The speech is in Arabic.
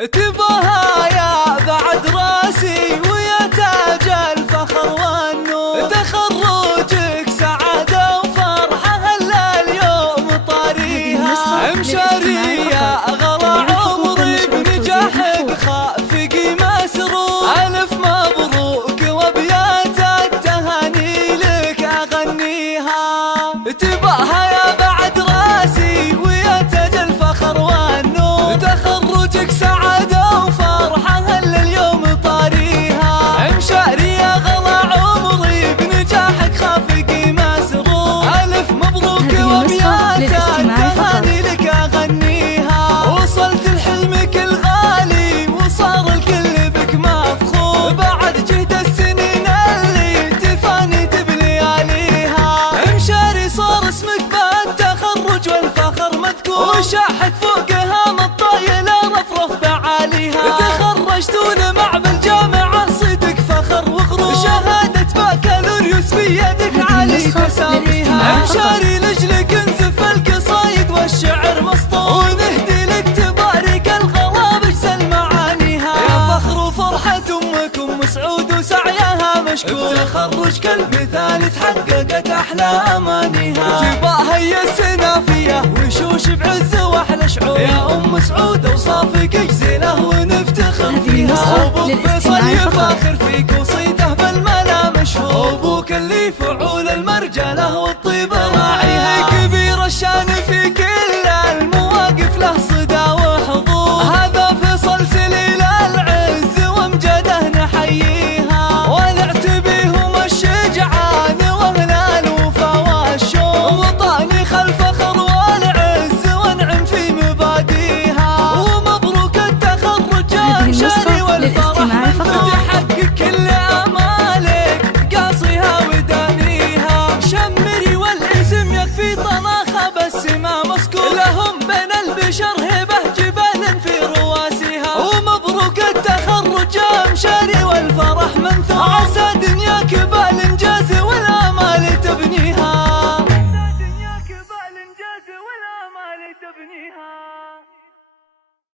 تباها يا بعد راسي ويا تاج الفخر والنور، تخرجك سعادة وفرحة هلا اليوم طاريها، امشاري يا غلا عمري بنجاحك خافقي مسرور، ألف مبروك وابيات التهاني لك أغنيها. تباها يا بعد راسي ويا تاج الفخر والنور، تخرجك سعادة وفرحة هلا اليوم طاريها، امشاري يا غلا عمري بنجاحك خافقي مسرور، ألف مبروك وابيات التهاني لك أغنيها. وصلت لحلمك الغالي وصار الكل بك مفخور، بعد جهد السنين اللي تفانيت بلياليها، امشاري صار اسمك بالتخرج والفخر مذكور، وشاحت فوقها مطايلة رفرف بعاليها، تخرجتون مع بالجامعة صدق فخر وغرور، شهادة بكالوريوس في يدك علي تساميها، امشاري لجلك انزف القصايد والشعر مسطور، ونهدي لك تبارك الغلا بجزل معانيها، يا فخر وفرحة امك ام سعود وسعيها مشكور، بتخرج كالمثال تحققت احلى امانيها، تباها هي السنافية وشوش بعز واحلى شعور، يا ام سعود اوصافك جزيلة ونفتخر فيها، ابوك فيصل يفاخر فيك وصيته بالملا مشهور، ابوك اللي فعول المرجله والطيب راعيها، كبير الشان في كل المواقف له صدى وحضور، هذا فيصل سليل العز وامجده نحييها، ونعتبيهم الشجعان واهل الوفا والشوق، وطاني خلف فخر والعز وانعم في مباديها، ومبروك التخرج يا